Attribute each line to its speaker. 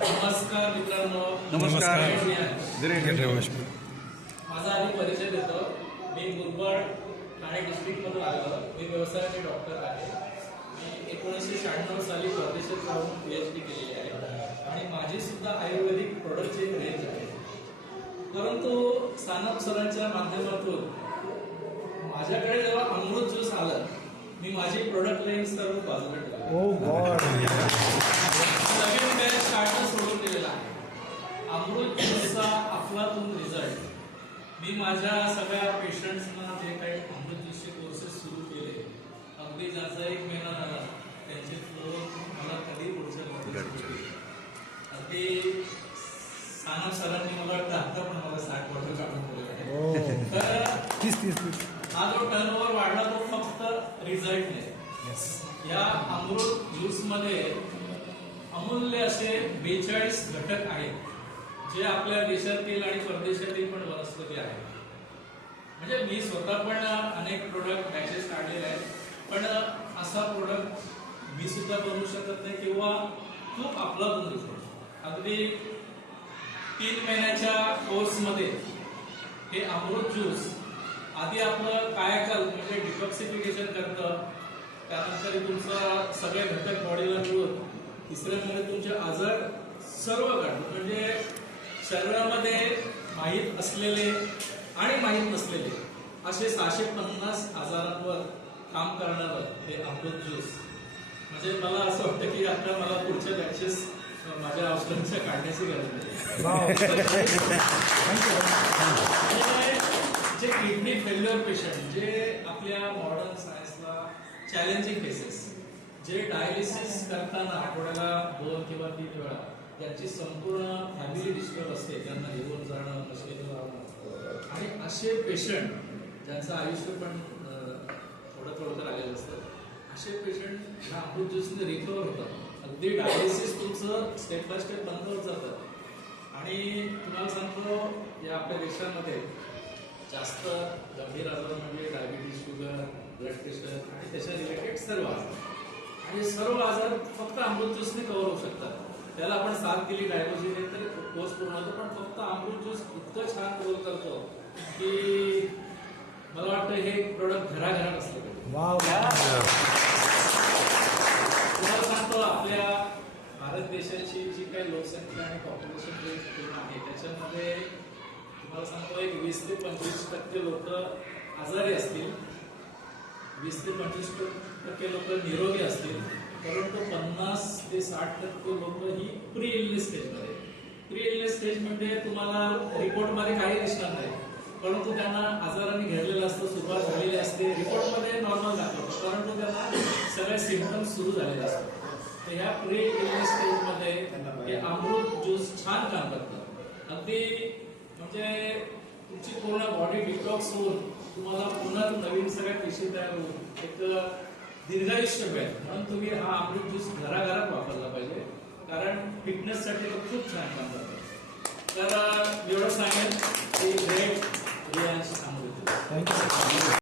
Speaker 1: नमस्कार मित्रांनो.
Speaker 2: नमस्कार.
Speaker 1: माझा आधी परिचय देतो. मी मुरबाड ठाणे डिस्ट्रिक्टमधून आलो मी व्यवसायाचे डॉक्टर आहे. मी एकोणीसशे शहाण्णव साली परदेशात राहून पी एच डी केलेली आहे. आणि माझी सुद्धा आयुर्वेदिक प्रोडक्टची रेंज आहे. परंतु सानप सरांच्या माध्यमातून माझ्याकडे जेव्हा अमृत ज्यूस आलं मी माझी प्रोडक्ट रेंज सर्व बाजूला मी माझ्या सगळ्या पेशंट्सना जे काही अमृत ज्यूसचे कोर्सेस सुरू केले अगदी ज्याचा एक महिना झाला त्यांचे फ्लो मला कधी अगदी साना सरांनी मला वाटतं आता पण मला साठ वर्ष काढून
Speaker 2: ओ
Speaker 1: आहे तर हा जो टर्नओव्हर वाढला तो फक्त रिझल्टने या अमृत ज्यूसमध्ये अमूल्य असे बेचाळीस घटक आहेत. जे आपल्या देशातील आणि परदेशातील पण वनस्पती आहेत. म्हणजे मी स्वतः पण अनेक प्रोडक्ट बॅचेस काढलेले आहेत. पण असा प्रोडक्ट मी सुद्धा बनवू शकत नाही किंवा खूप आपला बनवू शकतो. अगदी तीन महिन्याच्या कोर्समध्ये हे अमृत ज्यूस आधी आपलं कायाकल्प म्हणजे डिटॉक्सिफिकेशन करतं. त्यानंतर तुमचा सगळे घटक बॉडीला मिळून तिसऱ्यामुळे म्हणजे तुमचे आजार सर्व काढतो. म्हणजे शरीरामध्ये माहीत असलेले आणि माहीत नसलेले असे सहाशे पन्नास आजारांवर काम करणारं हे अमृत ज्यूस. म्हणजे मला असं वाटतं की आता मला पुढच्या बॅचेस माझ्या औषधांच्या काढण्याची गरज नाही. जे किडनी फेल्युअर पेशंट जे आपल्या मॉडर्न सायन्सला चॅलेंजिंग केसेस जे डायलिसिस करताना आठवड्याला दोन किंवा तीन वेळा ज्यांची संपूर्ण फॅमिली डिस्टर्ब असते त्यांना येऊन जाणं मुश्किल जाणं. आणि असे पेशंट ज्यांचं आयुष्य पण थोडं थोडं तर आलेलं असतं असे पेशंट ह्या अमृत ज्यूसने रिकवर होतात. अगदी डायलिसिस तुमचं स्टेप बाय स्टेप बंद होत जातं. आणि तुम्हाला सांगतो या आपल्या देशामध्ये जास्त गंभीर आजार म्हणजे डायबिटीज शुगर ब्लड प्रेशर आणि त्याच्या रिलेटेड सर्व आजार. आणि सर्व आजार फक्त अमृत ज्यूसने कव्हर होऊ शकतात. त्याला आपण साथ केली डायबोजीने तर कोर्स पूर्ण होतो पण फक्त अमृत ज्यूस इतकं छान कव्हर करतो की मला वाटतं हे प्रोडक्ट घराघरात असलं तुम्हाला सांगतो आपल्या भारत देशाची जी काही लोकसंख्या आणि पॉप्युलेशन आहे त्याच्यामध्ये तुम्हाला सांगतो एक वीस ते पंचवीस टक्के लोक आजारी असतील. वीस ते पंचवीस टक्के लोक निरोगी असतील. ते साठ लोक ही प्री इलनेस स्टेजमध्ये प्री इलनेस स्टेज म्हणजे तुम्हाला रिपोर्टमध्ये काही दिसणार नाही. परंतु त्यांना आजाराने घेरलेला असतं सुरुवात झालेली असते. रिपोर्टमध्ये नॉर्मल दाखवतो. परंतु त्यांना सगळे सिम्पटम्स सुरू झालेले असतात. तर ह्या प्री इलनेस स्टेजमध्ये हे अमृत ज्यूस छान काम करतं. अगदी म्हणजे तुमची पूर्ण बॉडी डिटॉक्स होऊन तुम्हाला पुन्हा नवीन सगळ्या पेशी तयार होऊन एक दीर्घायुष्य मिळेल. म्हणून तुम्ही हा अमृत ज्यूस घराघरात वापरला पाहिजे. कारण फिटनेससाठी तो खूप छान काम करतो तर एवढं सांगेल की ग्रेट